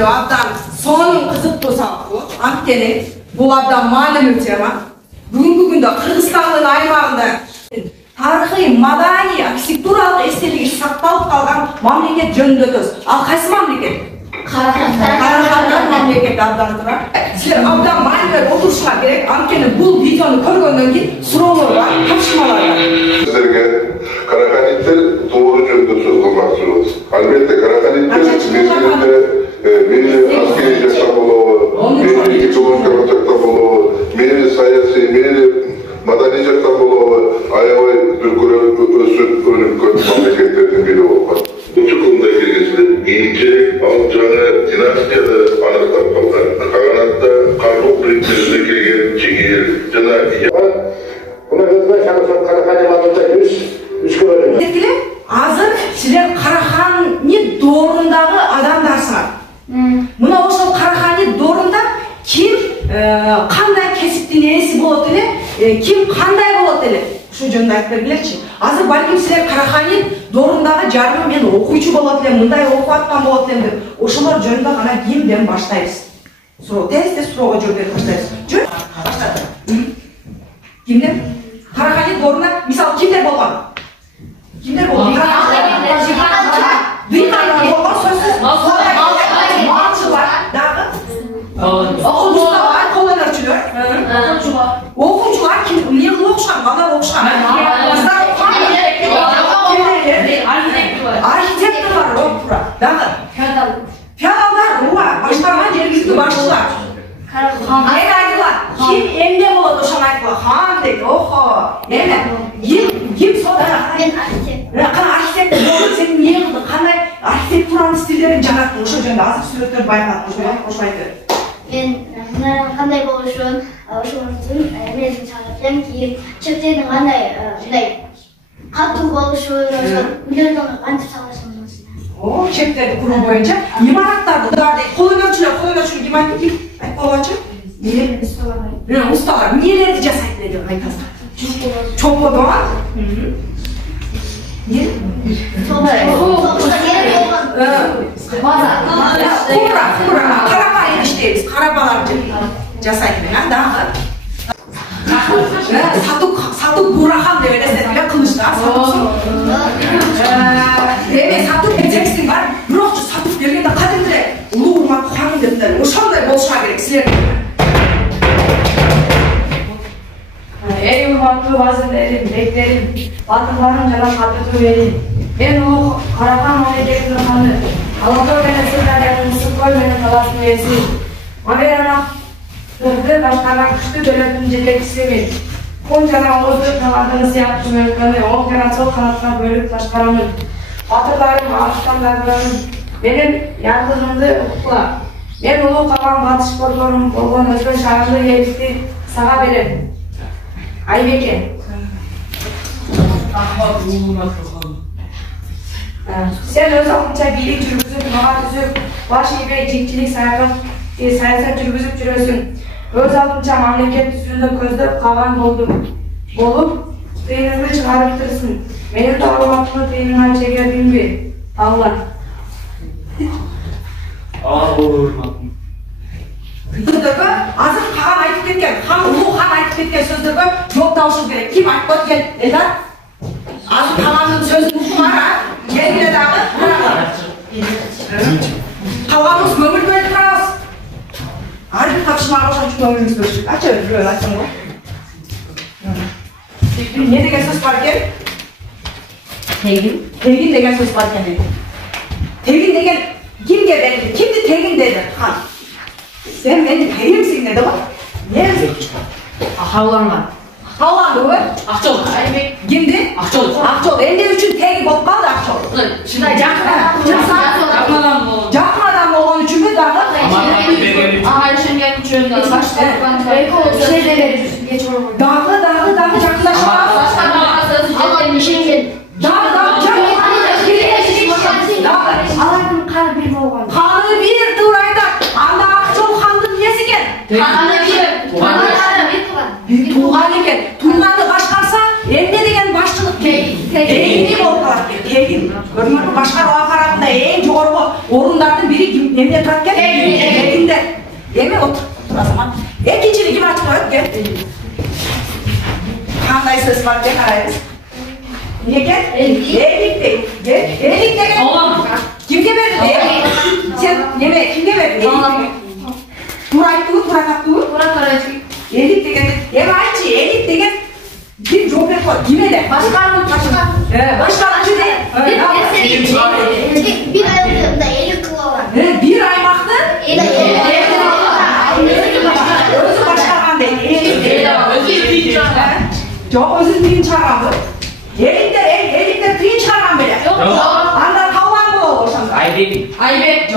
деле абдан сонун кызыктуу сабак бул. Анткени бул абдан маанилүү тема. Бүгүнкү күндө Кыргызстандын аймагында тарыхый, маданий, архитектуралык эстелиги сакталып калган мамлекет жөнүндө өтөбүз. Ал кайсы мамлекет? Карахандан мамлекет абдан турат. Силер абдан маанилүү отурушуңар керек. Анткени бул видеону көргөндөн кийин суроолор бар, тапшырмалар бар. Силерге караханиттер doğru жөнүндө сөз кылмакчыбыз. Албетте караханиттер мезгилинде мени аскерий жакта болобу, мени экономикалык жакта болобу, мени саясий, мени маданий жакта болобу, аябай дүркүрөп өсүп өнүккөн мамлекеттердин бири болгон. Учукунда келгенде кийинчерээк ал жаңы династияда аныктап калган. Каганатта Карлук принципине келген чегир жана азыр силер Караханит доорундагы адамдарсыңар. Мына ошол Караханит доорунда ким кандай кесиптин ээси болот эле, ким кандай болот эле? Ушул жөнүндө айтып бергилечи. Азыр балким силер Караханит доорундагы жарымы мен окуучу болот элем, мындай окуп аткан болот элем деп, ошолор жөнүндө гана кимден баштайбыз? Суроо, тез суроого жооп берип баштайбыз. Жөн? Баштадык. Кимден? Караханит доорунда мисалы кимдер болгон? Kimler oldu? Duymadan olmaz sözsüz. Malçılar, okucular, kolonörçüler. Okucular kim? Niye okuşan? Bana okuşan. Arhitekt var okura. Feodallar, başlarman jergizdi başçılar. Ayıraydılar. Kim emde болады ошону айтыла? Хан дейт. Охо. Эме ким сода? Кана архитектор болуп сен эмне кылдың? Кандай архитектуранын стилдерин жараттың? Ошол жөнүндө азыр сүрөттөр байкадым. Ошо айтып. Мен мына кандай болушун, ошондун эмесин чыгарып кийин чектеnin кандай мындай катуу болушун, ошо үйлөрдөн кантип салышын. О, чектерди куруу боюнча имараттарды колөнөрчүлөр ким айтты ки? Айтып койгончу? Ustalar, нелерди жасайт деп айтасың? Чоподо? Не? Кура, карапа иштейбиз, карапаларды жасайт мен, дагы. Сату Бурахан деп элестетип эле кылычта. Эме сату текстин бар, бирок сатып келгенде кадимде улуу урматтуу ханым дептер. Ошондой болушуна керек силерге. Ey urmatlı vazirlerim, beklerim, batırlarım jana katırtı verin. Ben o Karahan mamleketinin hanı, Alator mene Sırdaryanın Sıkkoy mene talasını yesin. Maverana kırdı başkaran kıştı dönöpün жетекçisiyim. On jana oğuzdur kaladığını siyahtım ülkeni, 10 kanat sol kanatına bölüp başkaramın. Batırlarım, ağışkanlarım, benim yardımımdı hukukla. Ben ulu kalan batış korkurum, bolgon özgün şarjlı gelişti, sağa verim. Aybeke. Sen öz alınca bilik жүргүзүп, мага түзүп, баш ийбей жекчилик саясат жүргүзүп жүрөсүң. Öz алынча мамлекет түзүүнү көздөп калган болуп, тыйыныңды чыгарып турсун. Менин да урматтуу тыйыныңа чегердимби? Алла. Урматтуу. Азыр хан айтып кеткен, хан улуу хан айтып кеткен сөздөргө жооп табышыбыз керек. Ким айтып кеткен? Элдар? Азыр каганын сөзүн уктуңар, келгиле дагы. Калганыбыз көңүл бөлүп турабыз. Ар бир тапшырмага ошон үчүн көңүлүбүз бөлүшүк. Ачы бирөө айтсаң го. Не деген сөз бар экен? Тегин деген сөз бар экен. Тегин деген кимге берилди? Кимди тегин деди хан? Sen beni teyimsin dedi bak. Ne? Havlanlar. Havlandı mı? Akçol. Kimdi? Akçol. Akçol. Elde üçün tegi botmalı Akçol. Şimdi Jakmadan olan üçün mü dağı? Aha işin gelmiş önünde. Şey de veririz. Geç olur. Dağı yaklaşamaz. Allah'ın işin gel. Dağı. Allah'ın kanı bir olgan. Kanı bir durayda. Anda Akçol handın nesi ken? Bir tuğan eken. Tuğanı başkarsa emne degen başçılık tegini bolup kalat. Tegin. Görmüyor musun? Başkar o aparatında en jogorgu orundardын biri emne turat ken? Qanday so'z bor deb qaraymiz. Lekin ellik degan kimga berdi? Sen nima kimga berdi? To'g'ri aytdingmi, to'g'ri aytdingmi? To'g'ri. Ellik degan, aytchi, ellik degan bir javob ber qo'y. Kimeda? Boshqa. Bir ayda 50 kilogram. Bir aymoqda o'zi boshqarganda 50. Yo'q, o'zi tiyin chiqargan. 50 tiyin chiqargan bo'lar. Andan qolgan bo'lar o'shanda. Aybek.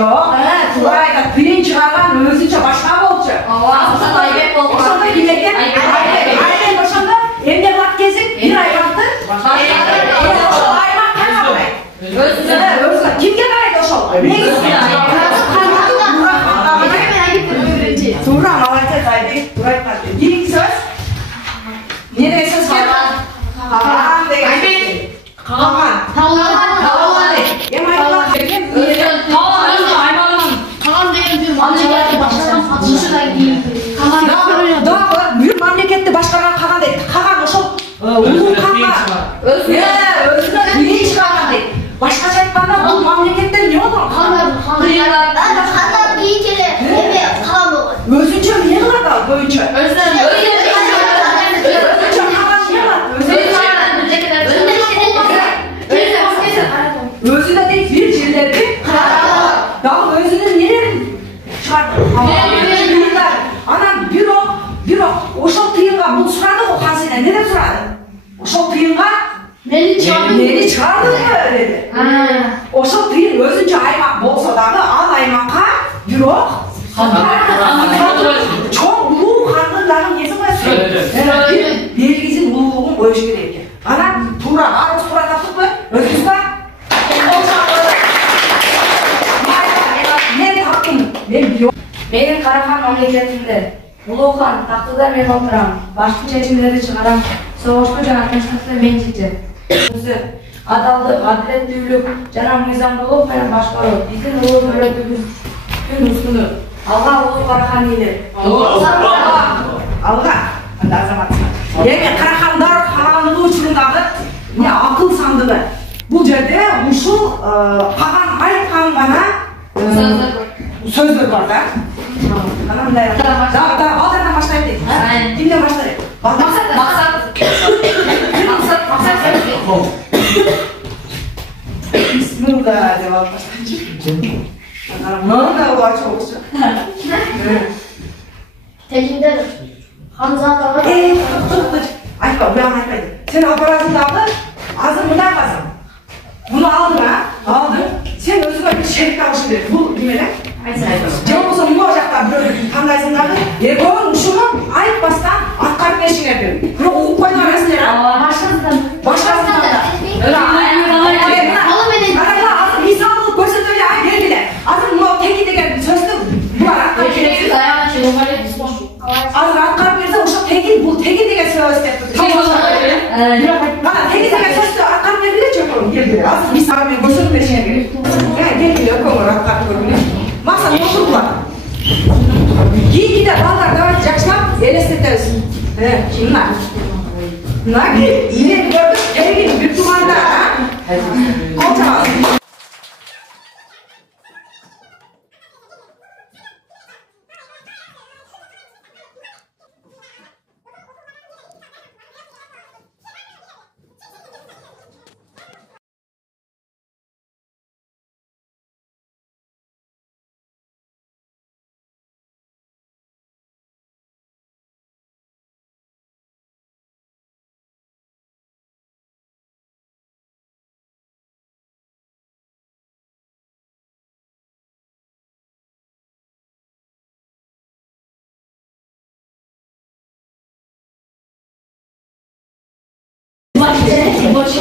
Yo'q, to'g'ri tiyin chiqargan o'zicha boshqa bo'lchi. Aybek bo'ldi. O'shanda kimga? Aybek o'shanda endi vaqt kesik bir aymoqda. O'zi kimga qaraydi o'sha? To'g'ri, молодец, Aybek, to'g'ri aytdi. Keyingi so'z. Ne degan so'z keldi? Qag'an degan. Aybek. Qag'an. Bir mamlakatni boshqargan qag'an deydi. Qag'an o'sha ulug' qag'an. O'zini tiyin chiqargan deydi. Boshqacha aytganda bu mamlakatda nima bor? Qanday kiyikli? Qag'an bo'lgan. O'zincha nima qiladi bo'yicha? Özünde değil bir cilleri daha özünü nereden çıkardı? Anam bir o şok tıyınga bunu sıradı o hazine neden sıradı? O şok tıyınga neni çıkardı mı dedi. O şok tıyın özünce aymak bolsa dağı al aymakka bir o çok ulu kanlıların nesi koyası? Belgizin uluğun koyuş gerekiyor. Anam tura arız tura taptık mı? Özünüzde Benim Karahan memleketimde Ulu Han taxtıda men oturam. Başka çeşimleri çıgaram. Soğuşku jana tinchlikni men chechim. O'zi adallik, adaletlүүлүк жана мыйзамдуулук менен башкаруу биздин улуу дөлөтүбүздүн устуну. Алга улуу Карахан эли. Алга. Анда азаматсың. Эми Карахандар ханлыгы учурундагы акыл сандыгы. Бул жерде ушул каган айткан гана сөздөр бар да. Ana mындай. Алдардан баштайт дейт. Кимден баштайт? Максат. Бисмилла деп алып баштайт. Мында болчу окчу. Тегинде Хамзатага айтпа, буян айтпайды. Сен аппаратың дагы азыр мындай казың. Bunu aldın ha? Aldın. Sen özüne bir şerik alışın dedi. Bu demeli. Cevap olsa bunu olacaklar böyle kandaysınlardı. Erkoğun uşunu ayıp bastan atkarıp geçin yapıyor. Bunu okup koyun arasında ya. Başkasından da. Öyle azır insanlık gösterdiği ay geldiler. Azır bunu teki degen sözlü bu var atkarıp geçin. Azır atkarıp geçin uşak teki bu teki degen sözlü. Bana teki degen sözlü atkarıp geçin çöpürüm geldiler. Azır bir sarı gösterdiği geçin yapıyor. Geldiler koyun atkarıp geçin. Maksat oturdular. Giydi de ballar davet jakşlap elestetiriz. Kimler? Bunlar ki yine gördük, gelin bir tumanda ha? Kocaman.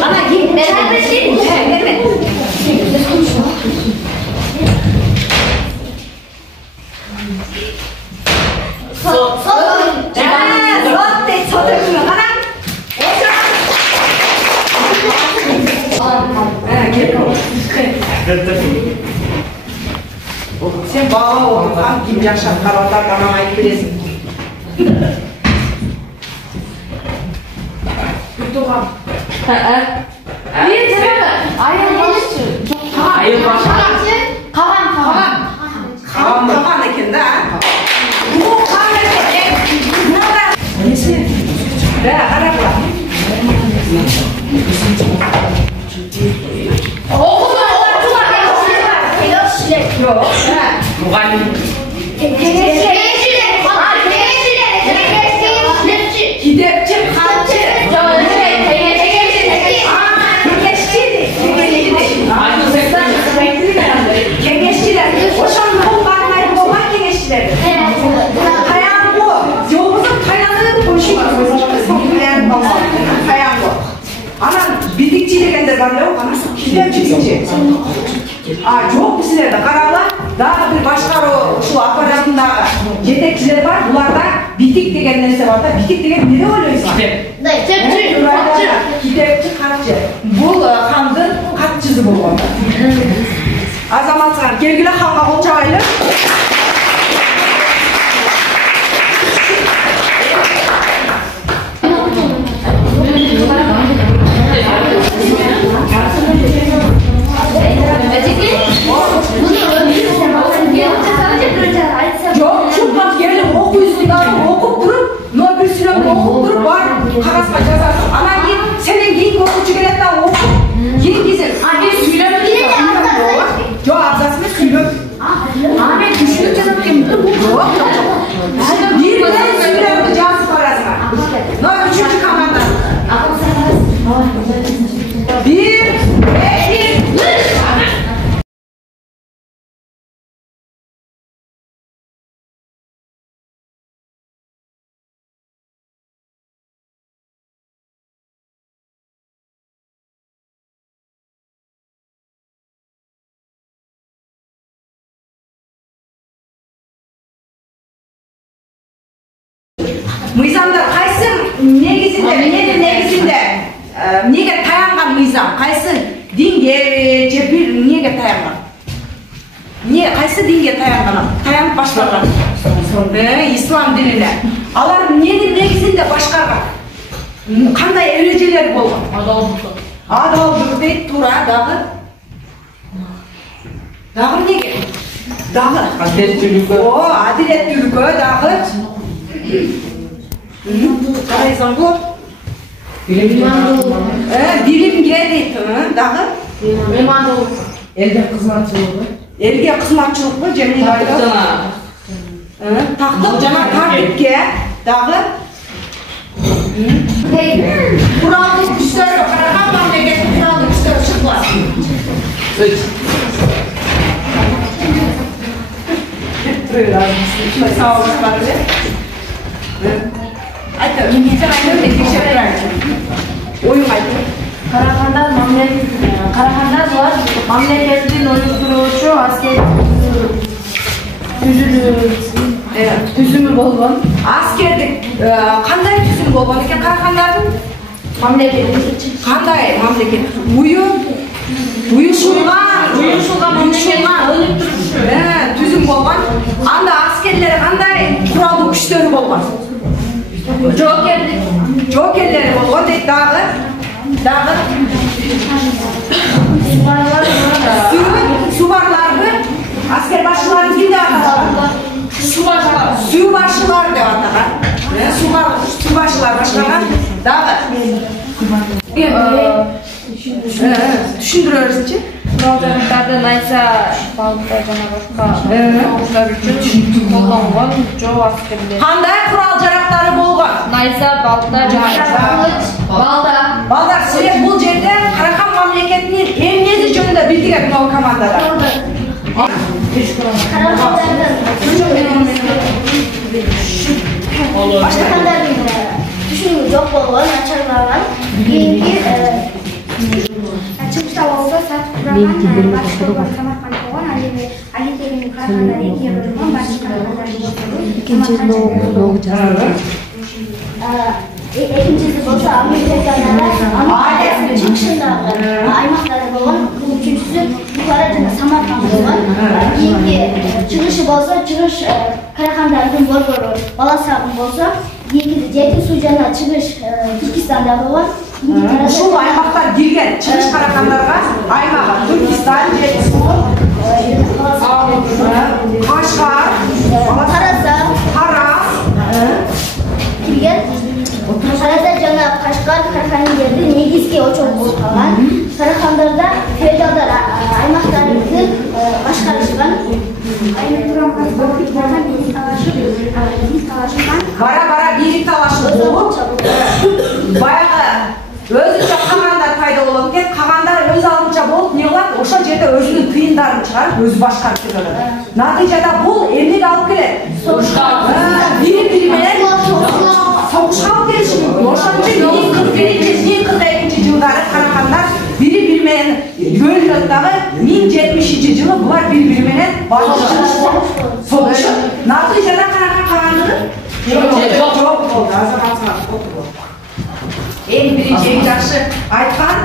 Ana git, beraber şey mi? Evet. Sen bağlı oldun, kim yaşam kararlar bana ait bilesin. Kurtulgan. Bir sebep ayın başı. Ayın başı. Kavan. Kavan ekin de. Bu kavan ekin. Ne kadar? Nesi? Ben harap. Yok. Muğaymin. Gidepçi, kalçı. Kengeççiler. Oşanlı olmanlar olman kengeççiler. Kayan bu. Yolumuzun kayanı koşuyor. Kayan bu. Anam bildikçi degenler var ya. Anam gidepçi. Çok bu sizlerde karalar. Daha bir başka şu aparatında yetekçiler var. Bunlarda bitik degenlerse var da bitik degen ne oluyor işte? Gidepçi, katçı. Bu kandın katçısı bu onda. Azamatlar, gelgili xanға қол чабайлы. Жоқ, шулап келіп оқисыңдар, оқып тұрып, мына бір сөйлемді оқып тұрып бар қағазға жазасың. Анан кейін сенен кейін оқушы келеді да оқып, кейін кезесің. Жоқ, абзацымен сөйлеп. Мен düşünüp жазып келдім. Bir de söylемді жазып барасың. Мына үшінші команда. Bir, iki, üç. Мыйзамдар қайсы негізінде неге таянған мыйзам? Қайсы динге же бір неге таянған? Қайсы динге таянған? Таянып башқарған? Ислам дініне. Алар ненің негізінде башқарған? Қандай ережелер болған? Адалдық дейді, тура дағы. Дағы неге? Дағы. Әділеттілігі дағы. Қарайсың бұл? Билімге дейді, дағы? Елге қызматшылығы. Елге қызматшылығы, және тақтық жана тәртіпке, дағы? Құралды күштері, қараған мемлекеттің құралды күштері шықпас. Sağ olun, Barış. Айтты, мемлекеттер айтты, текшеріп айтты. Ойын айтты. Қарағанда бұлар мемлекеттің ұйыстырушы әскери түзімі болған. Аскердік қандай түзім болған екен Қарағандардың? Мемлекеттің. Қандай мемлекет? Uyuşulған түзім болған. Анда аскерлері қандай құралды күштері болған? Жокерлері болған дейді, дағы. Субарларды, аскер басшыларын кімде атаған? Субашылар деп атаған. Субашылар башқарған, дағы. Түшіндірерсінші? Құрал-жарақтарды айтса, балықта жана башқа соғыштар үшін қолданылған жау аскерлер. Қандай құрал-жарақтары болған? Найза, балта, Балдар, сіздер бұл жерде Қарахан мемлекетінің емнесі жөнінде білдірек мынау командада. Başbakanların düşünümü yok bolğan, açarlanan keyinki çıkışta olsa saat kuraman başbakan Samarqand bolğan, Ali Kerim'in Qaragandari ikiye bölüngan başbakanlar ikincisi bolsa Amerika'nın çıkışındağı aymakları bolğan, üçüncüsü yukarı jana Samarqand bolğan, keyinki çıkışı bolsa çıkış Qaragandардың Борбору Баласағын болса, екінші Жетісу жана чыгыш Түркістанда болған, ушул аймактар кирген чыгыш каракандарга аймагы Түркистан, Жетису, Кашкар, Тараз кирген. Арада жана Кашкар, Карахандердин негизги очогу болуп калган. Карахандарда феодалдар аймактарды башкарышкан. бара бийлик талашып болуп баягы өзүнчө кагандар пайда болот экен. Кагандар өз алдынча болуп не кылат? Ошол жерде өзүнүн тыйындарын чыгарып, өзү башкарып келет. Натыйжада бул эмнеге алып келет? Бири-бири менен согушка алып келиши мүмкүн. Ошон үчүн 1941-1942 жылдары карахандар бири-бири менен бөлүнөт дагы. 1070-жылы булар бири-бири менен согушуп, натыйжада карахан кагандыгы жок болду. Азаматсына эң биринчи эң жакшы айткан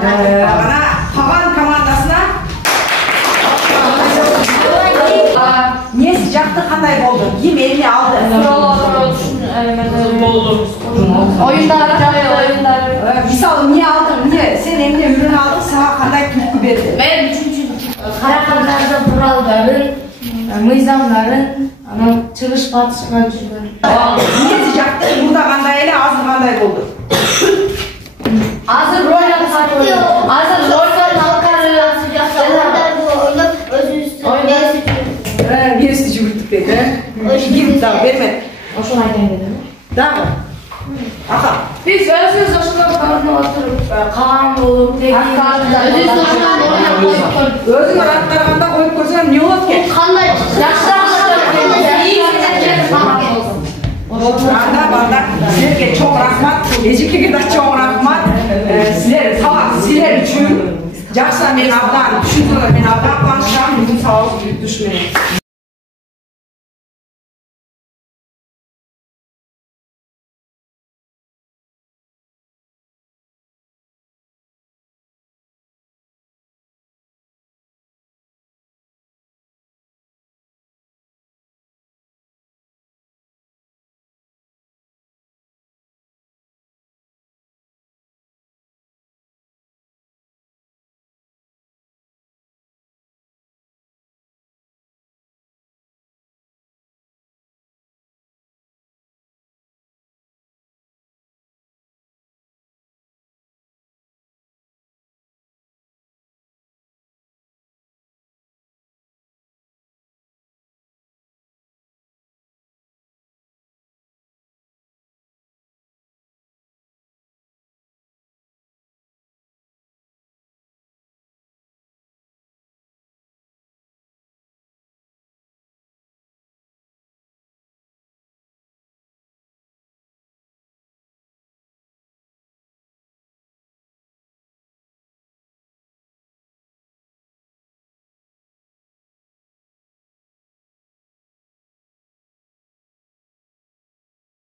ана каган командасына несі жакты кандай болду? Ким эмне алды? Oyunlar, oyunlar. Мисалы, эмне алдың? Эмне сен эмне үйрөнүп алдың? Сага кандай түрткү берди? Мен үчүнчү каракандардын куралдарын, мыйзамдарын, анан чыгыш батышка жүргөн. Несі жакты? Мурда кандай эле, азыр кандай болду? Азыр роль алкары, азыр роль алкары, Нерсти жүгүртүп берди. Ким дагы бермedi. ошону айтайын дедим. Дагы. Аха. Биз өзүбүз ошондо көрүнүп отуруп, каган болуп, Өзүң аттарганда коюп көрсөң эмне болот экен? кандай жакшы Анда банда силерге чоң рахмат, эжекеге да чоң рахмат. Силер сабак силер үчүн жакшы мен абдан түшүндүрүп, мен абдан кубанычтамын. Бүгүн сабак бүтүш менен.